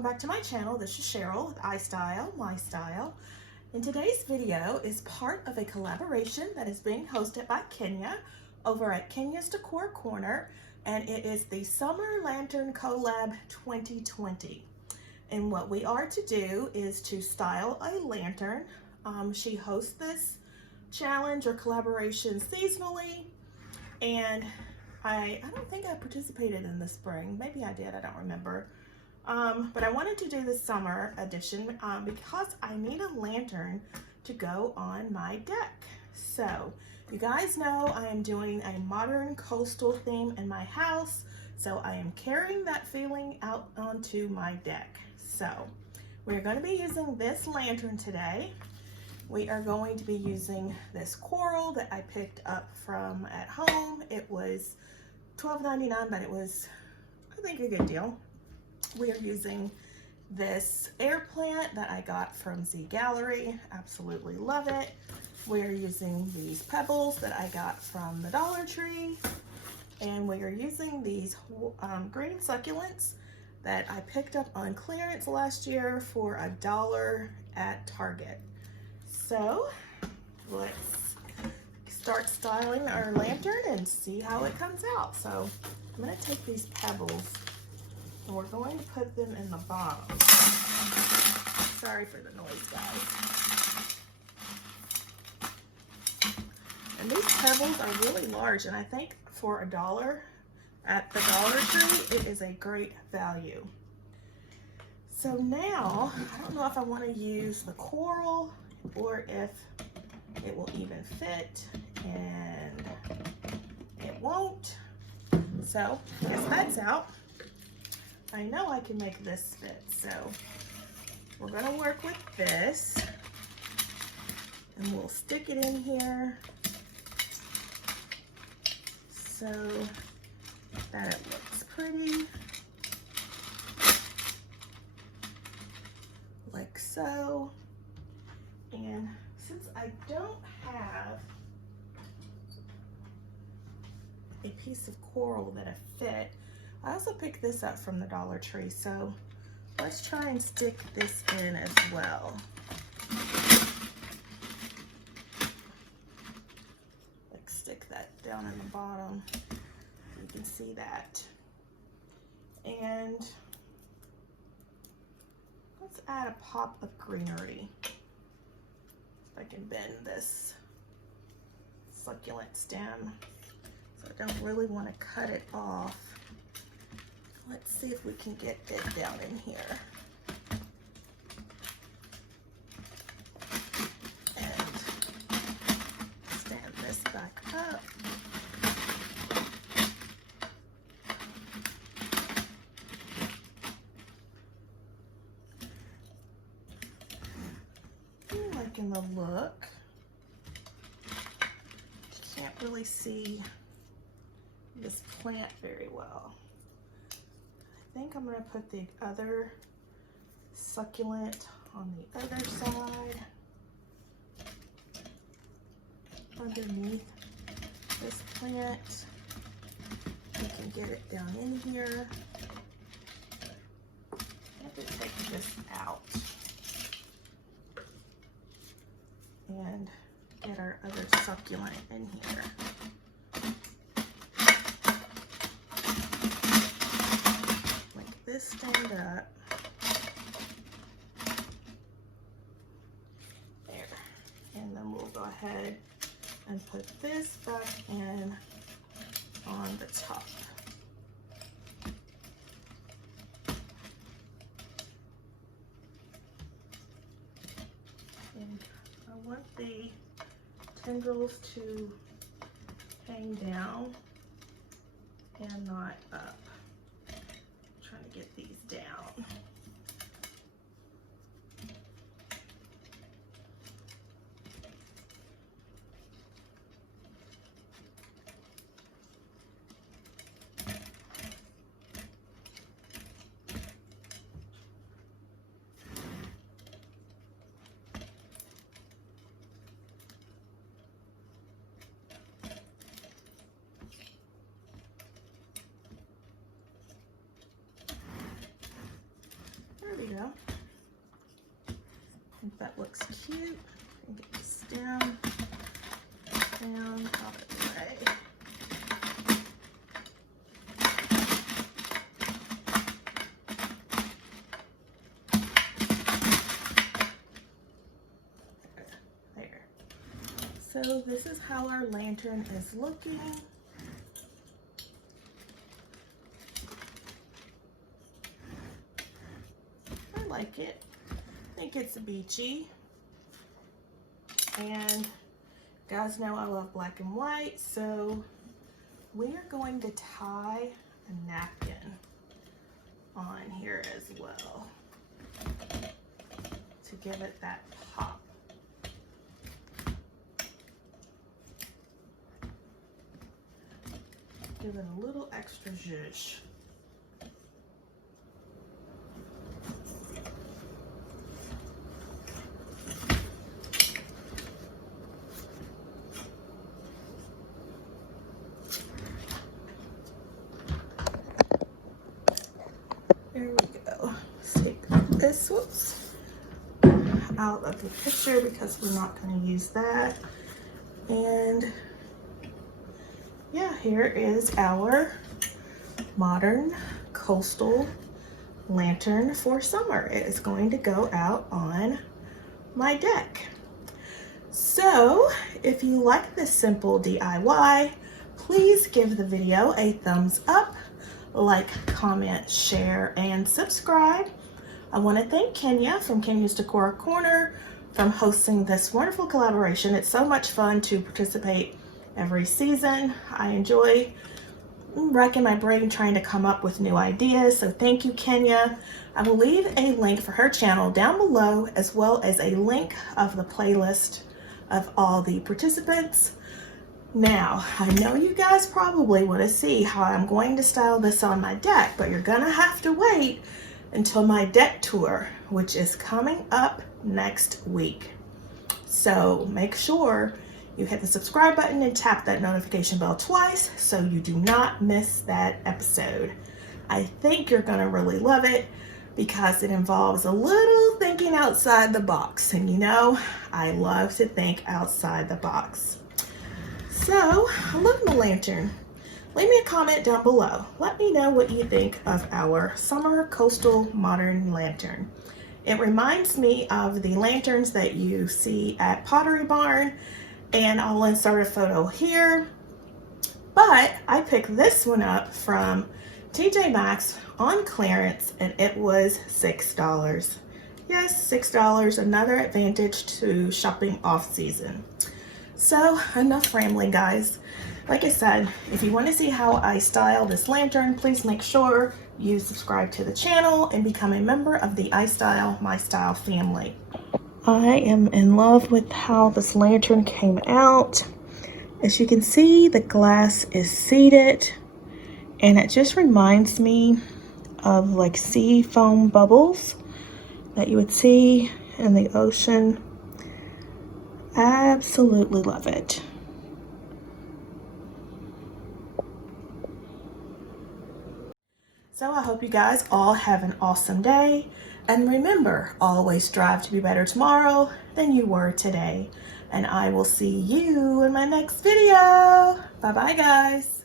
welcome back to my channel. This is Cheryl with iSTYLEMYSTYLE. And today's video is part of a collaboration that is being hosted by Kenya over at Kenya's Decor Corner, and it is the Summer Lantern Collab 2020. And what we are to do is to style a lantern. She hosts this challenge or collaboration seasonally, and I don't think I participated in the spring. Maybe I did, I don't remember. But I wanted to do the summer edition because I need a lantern to go on my deck. So you guys know I am doing a modern coastal theme in my house, so I am carrying that feeling out onto my deck. So we're going to be using this lantern today. We are going to be using this coral that I picked up from at home. It was $12.99, but it was, I think, a good deal. We are using this air plant that I got from Z Gallery. Absolutely love it. We are using these pebbles that I got from the Dollar Tree. And we are using these green succulents that I picked up on clearance last year for $1 at Target. So let's start styling our lantern and see how it comes out. So I'm going to take these pebbles and we're going to put them in the bottom. Sorry for the noise, guys. And these pebbles are really large, and I think for $1 at the Dollar Tree, it is a great value. So now, I don't know if I want to use the coral or if it will even fit, and it won't. So I guess that's out. I know I can make this fit, so we're gonna work with this, and we'll stick it in here so that it looks pretty, like so. And since I don't have a piece of coral that I fit, I also picked this up from the Dollar Tree, so let's try and stick this in as well. Like, stick that down in the bottom. You can see that. And let's add a pop of greenery. If I can bend this succulent stem, so I don't really want to cut it off. Let's see if we can get it down in here. And stand this back up. I'm liking the look. Can't really see this plant very well. I think I'm going to put the other succulent on the other side underneath this plant. We can get it down in here. I have to take this out and get our other succulent in here. Stand up there, and then we'll go ahead and put this back in on the top. And I want the tendrils to hang down and not up. Trying to get these down. looks cute. Get the stem down out of the way. There. So this is how our lantern is looking. I like it. I think it's beachy. And you guys know I love black and white, so we are going to tie a napkin on here as well to give it that pop. Give it a little extra zhuzh. There we go. Let's take this, whoops, out of the picture because we're not going to use that. And yeah, here is our modern coastal lantern for summer. It is going to go out on my deck. So if you like this simple DIY, please give the video a thumbs up. Like, comment, share, and subscribe. I want to thank Kenya from Kenya's Decor Corner from hosting this wonderful collaboration. It's so much fun to participate every season. I enjoy racking my brain trying to come up with new ideas, so thank you, Kenya. I will leave a link for her channel down below, as well as a link of the playlist of all the participants. Now, I know you guys probably want to see how I'm going to style this on my deck, but you're gonna have to wait until my deck tour, which is coming up next week. So make sure you hit the subscribe button and tap that notification bell twice so you do not miss that episode. I think you're gonna really love it because it involves a little thinking outside the box, and you know, I love to think outside the box. So, I love my lantern. Leave me a comment down below. Let me know what you think of our summer coastal modern lantern. It reminds me of the lanterns that you see at Pottery Barn, and I'll insert a photo here. But I picked this one up from TJ Maxx on clearance, and it was $6. Yes, $6, another advantage to shopping off season. So enough rambling, guys. Like I said, if you want to see how I style this lantern, please make sure you subscribe to the channel and become a member of the iSTYLEMYSTYLE family. I am in love with how this lantern came out. As you can see, the glass is seated, and it just reminds me of like sea foam bubbles that you would see in the ocean. Absolutely love it. So I hope you guys all have an awesome day. And remember, always strive to be better tomorrow than you were today. And I will see you in my next video. Bye-bye, guys.